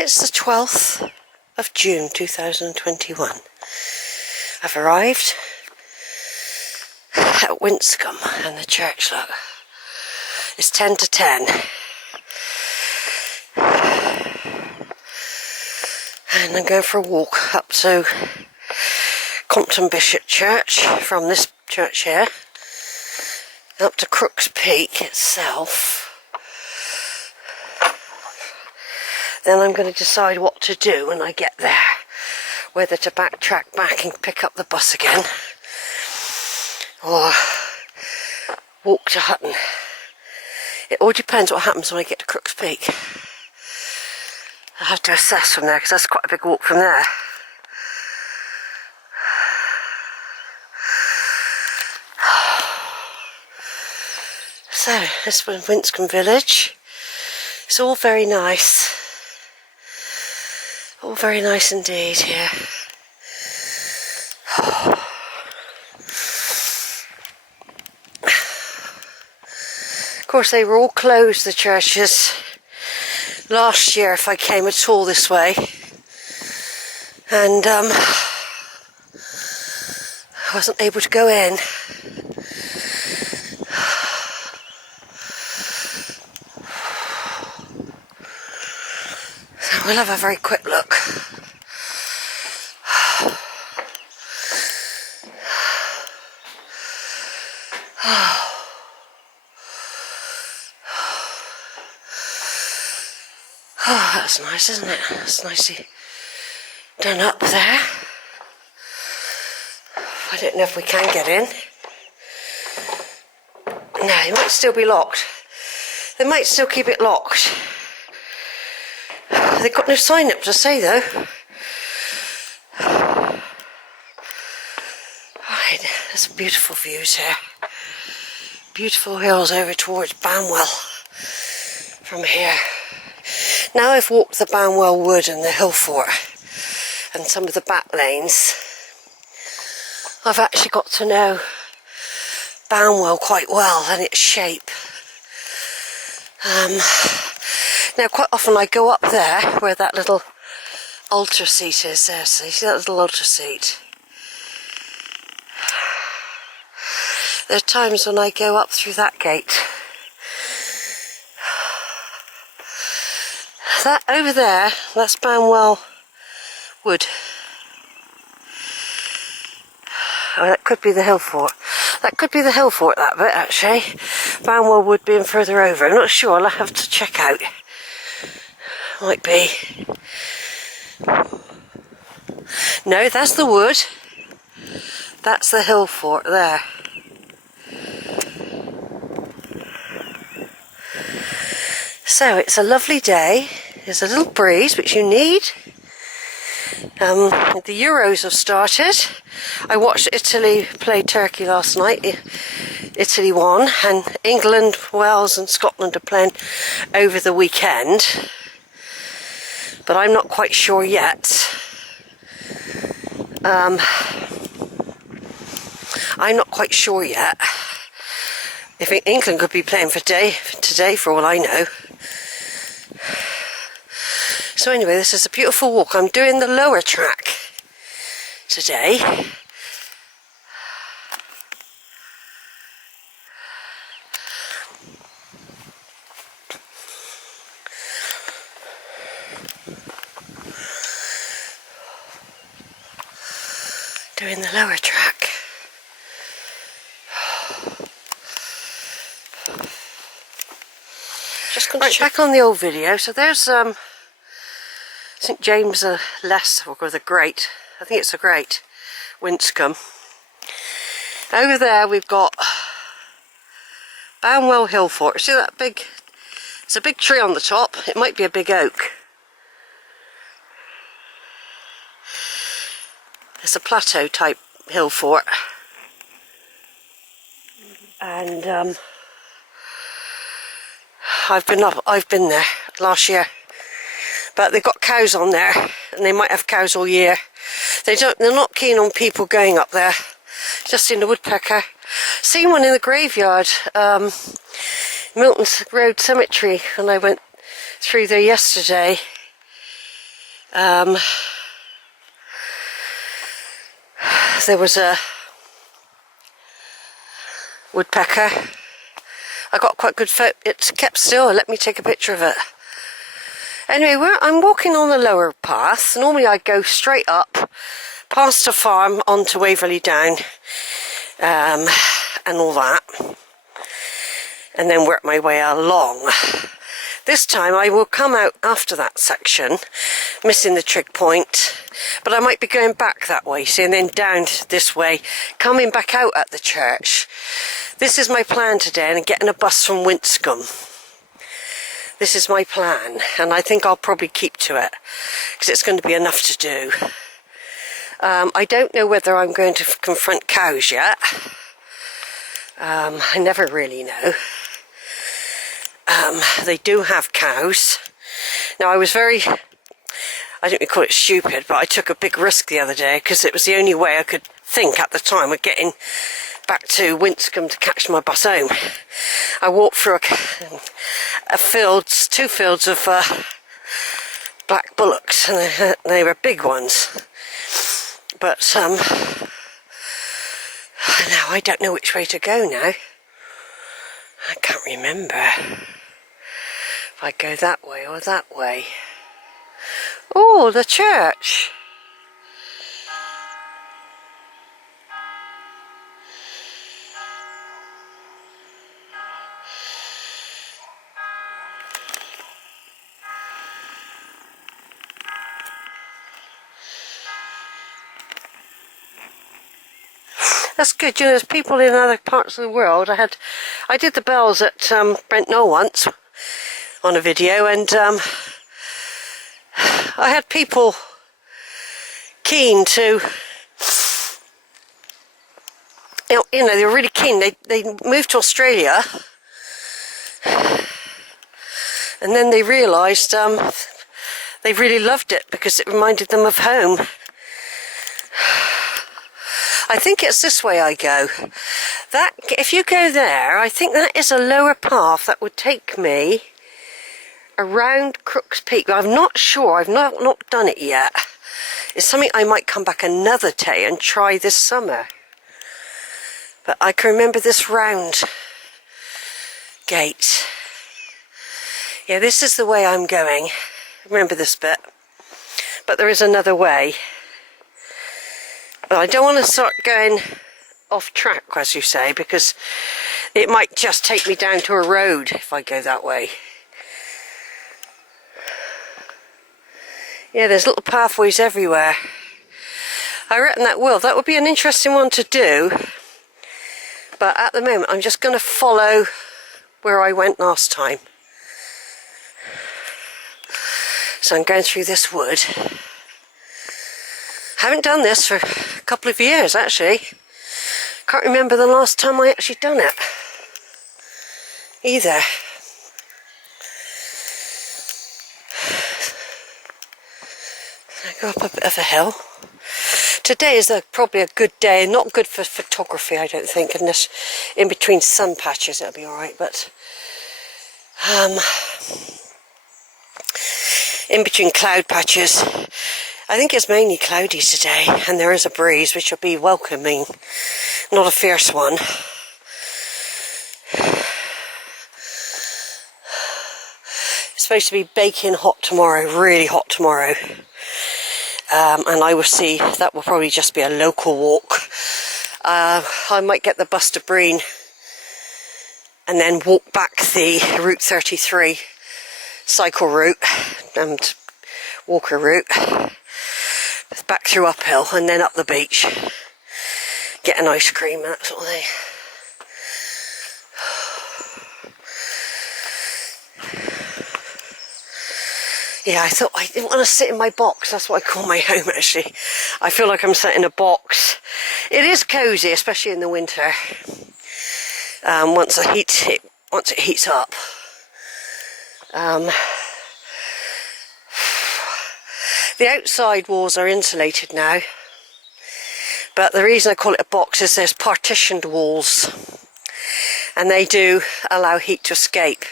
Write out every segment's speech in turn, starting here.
It's the 12th of June 2021. I've arrived at Winscombe and the church, look. It's 10 to 10. And I'm going for a walk up to Compton Bishop Church from this church here, up to Crooks Peak itself. Then I'm going to decide what to do when I get there, whether to backtrack back and pick up the bus again, or walk to Hutton. It all depends what happens when I get to Crooks Peak. I have to assess from there, because that's quite a big walk from there. So, this was Winscombe village. It's all very nice. All very nice indeed here. Of course, they were all closed, the churches, last year if I came at all this way. And I wasn't able to go in. So we'll have a very quick look. Oh, that's nice, isn't it? It's nicely done up there. I don't know if we can get in. No, it might still be locked. They might still keep it locked. They've got no sign up to say though. Right, there's some beautiful views here. Beautiful hills over towards Banwell from here. Now I've walked the Banwell Wood and the Hill Fort and some of the back lanes, I've actually got to know Banwell quite well and its shape. Now quite often I go up there where that little altar seat is there, so you see that little altar seat? There are times when I go up through that gate. That over there, that's Banwell Wood. Oh, that could be the Hill Fort. That could be the Hill Fort, that bit actually. Banwell Wood being further over. I'm not sure, I'll have to check out. Might be. No, that's the wood. That's the Hill Fort there. So it's a lovely day. There's a little breeze, which you need. The Euros have started. I watched Italy play Turkey last night. Italy won, and England, Wales and Scotland are playing over the weekend. But I'm not quite sure yet. I'm not quite sure yet if England could be playing for today for all I know. So anyway, this is a beautiful walk. I'm doing the lower track today. Doing the lower track. Just going to check on the old video. So there's St James Less, or the Great. I think it's a Great, Winscombe. Over there we've got Banwell Hill Fort. See that big? It's a big tree on the top. It might be a big oak. It's a plateau type hill fort, and I've been there last year, but they've got cows on there, and they might have cows all year. They're not keen on people going up there. Just seen the woodpecker. Seen one in the graveyard, Milton Road Cemetery, when I went through there yesterday. There was a woodpecker. I got quite good photo. It's kept still. Let me take a picture of it. Anyway, I'm walking on the lower path. Normally I go straight up, past a farm, onto Waverley Down, and all that, and then work my way along. This time I will come out after that section, missing the trig point, but I might be going back that way, see, and then down this way, coming back out at the church. This is my plan today, and getting a bus from Winscombe. This is my plan, and I think I'll probably keep to it, because it's going to be enough to do. I don't know whether I'm going to confront cows yet. I never really know. They do have cows. Now, I was I don't really call it stupid, but I took a big risk the other day because it was the only way I could think at the time of getting back to Winscombe to catch my bus home. I walked through two fields of black bullocks, and they were big ones. But now I don't know which way to go now. I can't remember if I go that way or that way. Oh, the church. That's good. You know, there's people in other parts of the world. I did the bells at Brent Knoll once on a video, and I had people keen to, you know, they were really keen. They moved to Australia, and then they realised they really loved it because it reminded them of home. I think it's this way I go. That, if you go there, I think that is a lower path that would take me around Crook's Peak. I'm not sure. I've not done it yet. It's something I might come back another day and try this summer. But I can remember this round gate. Yeah, this is the way I'm going. Remember this bit. But there is another way. But I don't want to start going off track, as you say, because it might just take me down to a road if I go that way. Yeah, there's little pathways everywhere. I reckon that would be an interesting one to do. But at the moment, I'm just going to follow where I went last time. So I'm going through this wood. Haven't done this for a couple of years, actually. Can't remember the last time I actually done it either. I go up a bit of a hill. Today is probably a good day. Not good for photography, I don't think, unless in between sun patches it'll be alright, but in between cloud patches. I think it's mainly cloudy today, and there is a breeze which will be welcoming, not a fierce one. It's supposed to be baking hot tomorrow, really hot tomorrow. And I will see, that will probably just be a local walk. I might get the bus to Breen and then walk back the Route 33 cycle route and walker route. Back through uphill and then up the beach. Get an ice cream, that sort of thing. Yeah, I thought I didn't want to sit in my box. That's what I call my home, actually. I feel like I'm sat in a box. It is cosy, especially in the winter. Once it heats up. The outside walls are insulated now, but the reason I call it a box is there's partitioned walls, and they do allow heat to escape,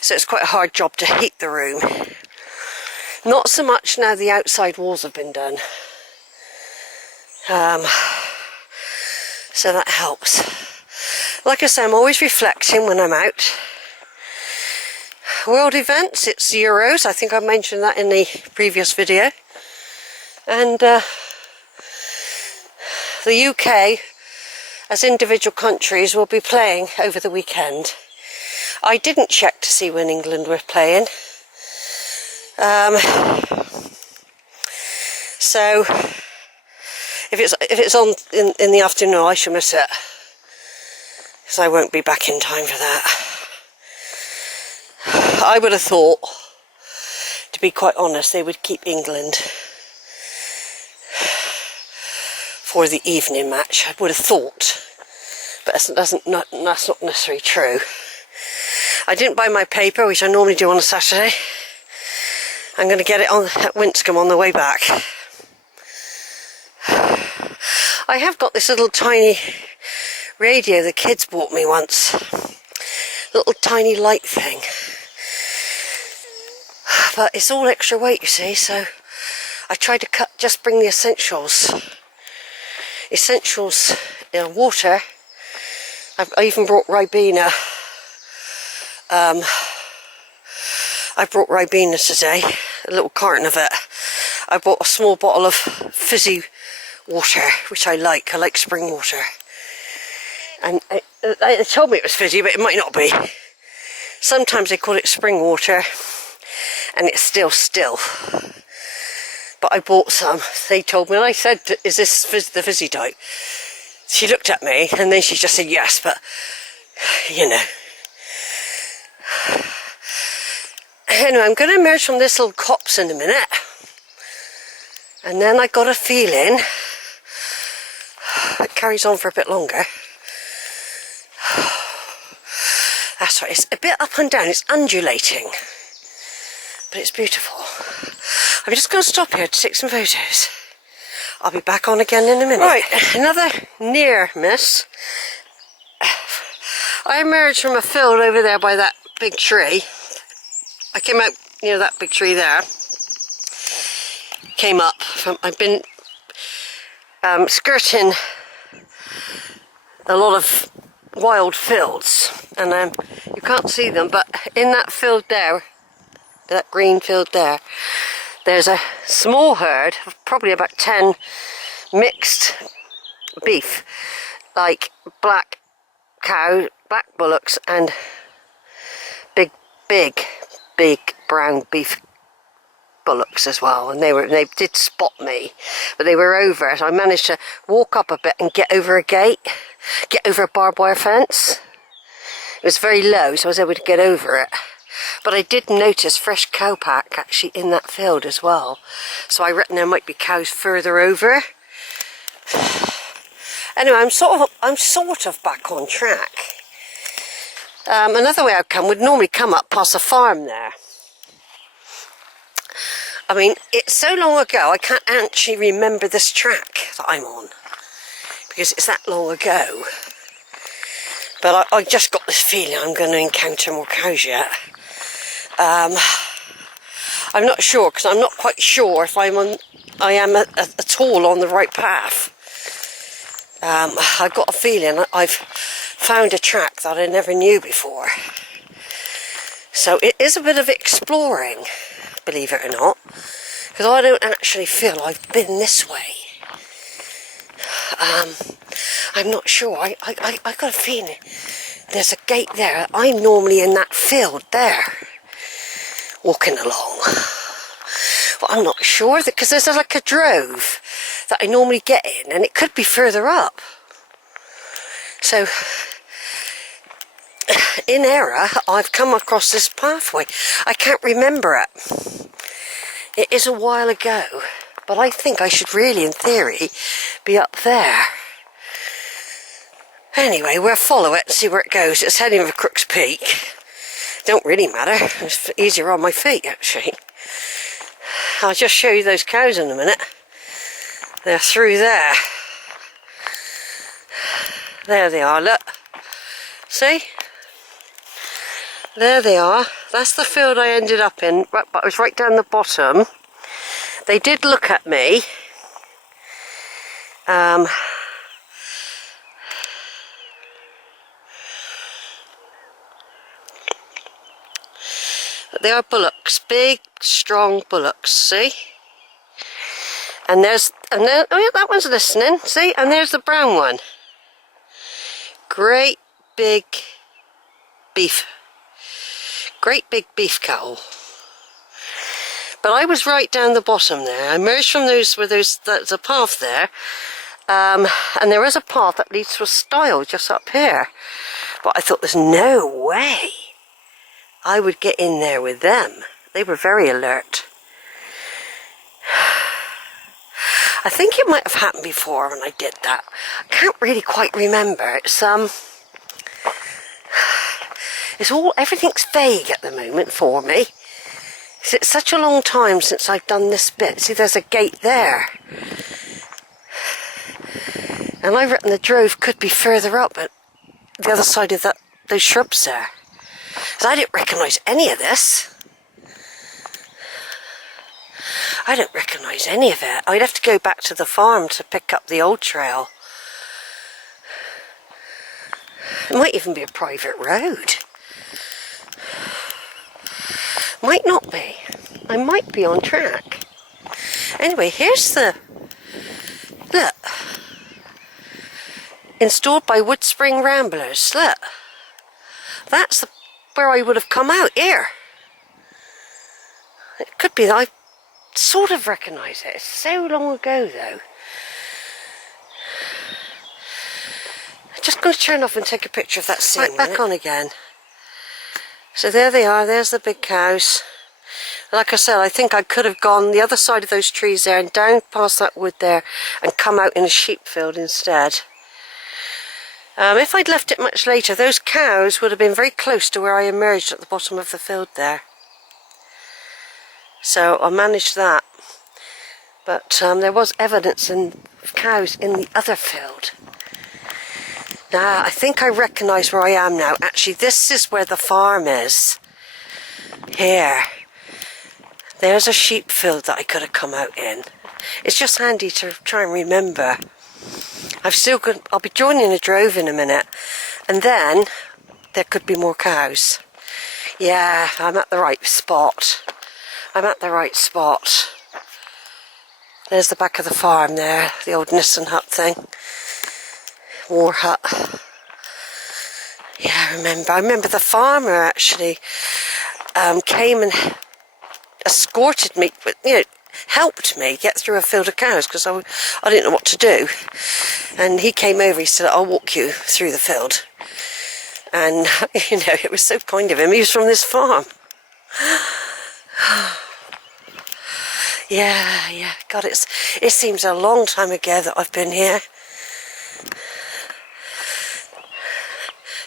so it's quite a hard job to heat the room. Not so much now the outside walls have been done. So that helps. Like I say, I'm always reflecting when I'm out. World events, it's Euros. I think I mentioned that in the previous video. And the UK, as individual countries, will be playing over the weekend. I didn't check to see when England were playing. So if it's on in the afternoon, I shall miss it, because I won't be back in time for that. I would have thought, to be quite honest, they would keep England for the evening match. I would have thought, but that's not necessarily true. I didn't buy my paper, which I normally do on a Saturday. I'm going to get it at Winscombe on the way back. I have got this little tiny radio the kids bought me once. Little tiny light thing. But it's all extra weight, you see, so I tried to just bring the essentials. Water. I even brought Ribena. I brought Ribena today, a little carton of it. I bought a small bottle of fizzy water, which I like. I like spring water. And they told me it was fizzy, but it might not be. Sometimes they call it spring water, and it's still. But I bought some. They told me, and I said, is this the fizzy type? She looked at me, and then she just said yes, but, you know. Anyway, I'm going to emerge from this little copse in a minute. And then I got a feeling it carries on for a bit longer. That's right, it's a bit up and down, it's undulating. But it's beautiful. I'm just going to stop here to take some photos. I'll be back on again in a minute. Right, another near miss. I emerged from a field over there by that big tree. I came out near that big tree there. Came up from, I've been skirting a lot of wild fields, and you can't see them, but in that field there, that green field there, there's a small herd of probably about 10 mixed beef, like black cow, black bullocks, and big brown beef bullocks as well. And they did spot me, but they were over, so I managed to walk up a bit and get over a gate, get over a barbed wire fence. It was very low, so I was able to get over it. But I did notice fresh cow pack actually in that field as well, so I reckon there might be cows further over. Anyway, I'm sort of back on track. Another way I'd come would normally come up past a farm there. I mean, it's so long ago I can't actually remember this track that I'm on, because it's that long ago. But I just got this feeling I'm going to encounter more cows yet. I'm not sure, because I'm not quite sure if I am at all on the right path. I've got a feeling I've found a track that I never knew before. So it is a bit of exploring, believe it or not, because I don't actually feel I've been this way. I'm not sure. I got a feeling there's a gate there. I'm normally in that field there, walking along. But I'm not sure, because there's like a drove that I normally get in, and it could be further up. So, in error, I've come across this pathway. I can't remember it. It is a while ago, but I think I should really, in theory, be up there. Anyway, we'll follow it and see where it goes. It's heading for Crook's Peak. Don't really matter. It's easier on my feet, actually. I'll just show you those cows in a minute. They're through there. There they are, look. See? There they are. That's the field I ended up in, but I was right down the bottom. They did look at me. But they are bullocks, big, strong bullocks, see? And there, oh yeah, that one's listening, see? And there's the brown one. Great big beef. Great big beef cattle. But I was right down the bottom there. I emerged from there's a path there. And there is a path that leads to a stile just up here. But I thought, there's no way I would get in there with them. They were very alert. I think it might have happened before when I did that. I can't really quite remember. Everything's vague at the moment for me. It's such a long time since I've done this bit. See, there's a gate there. And I reckon the drove could be further up at the other side of those shrubs there. Because I didn't recognise any of this. I don't recognise any of it. I'd have to go back to the farm to pick up the old trail. It might even be a private road. Might not be. I might be on track. Anyway, here's the... Look. Installed by Woodspring Ramblers. Look. That's where I would have come out here. It could be that I sort of recognise it. It's so long ago, though. I'm just going to turn off and take a picture of that scene. Right, back on again. So there they are. There's the big cows. Like I said, I think I could have gone the other side of those trees there and down past that wood there and come out in a sheep field instead. If I'd left it much later, those cows would have been very close to where I emerged at the bottom of the field there. So I managed that. But there was evidence of cows in the other field. Now, I think I recognise where I am now. Actually, this is where the farm is. Here. There's a sheep field that I could have come out in. It's just handy to try and remember. I'll be joining a drove in a minute. And then, there could be more cows. Yeah, I'm at the right spot. I'm at the right spot. There's the back of the farm there, the old Nissen hut thing. War hut. Yeah, I remember the farmer actually came and escorted me, but helped me get through a field of cows because I didn't know what to do. And he came over, he said, I'll walk you through the field. And, it was so kind of him. He was from this farm. Yeah. God, it seems a long time ago that I've been here.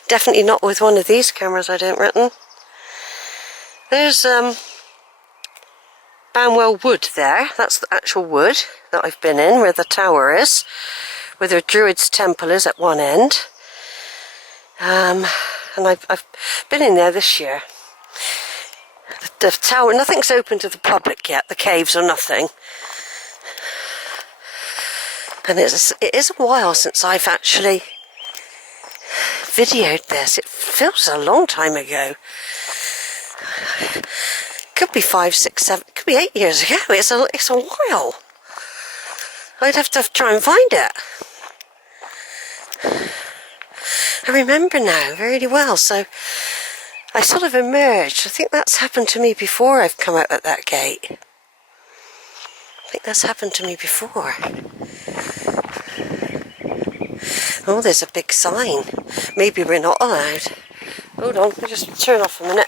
Definitely not with one of these cameras, I don't reckon. There's Banwell Wood there. That's the actual wood that I've been in, where the tower is, where the Druid's temple is at one end. And I've been in there this year. The tower, nothing's open to the public yet, the caves or nothing. And it is a while since I've actually videoed this. It feels a long time ago. Could be 5, 6, 7, could be 8 years ago. It's a while. I'd have to try and find it. I remember now very well, so I sort of emerged. I think that's happened to me before I've come out at that gate. I think that's happened to me before. Oh, there's a big sign. Maybe we're not allowed. Hold on, I'll just turn off a minute.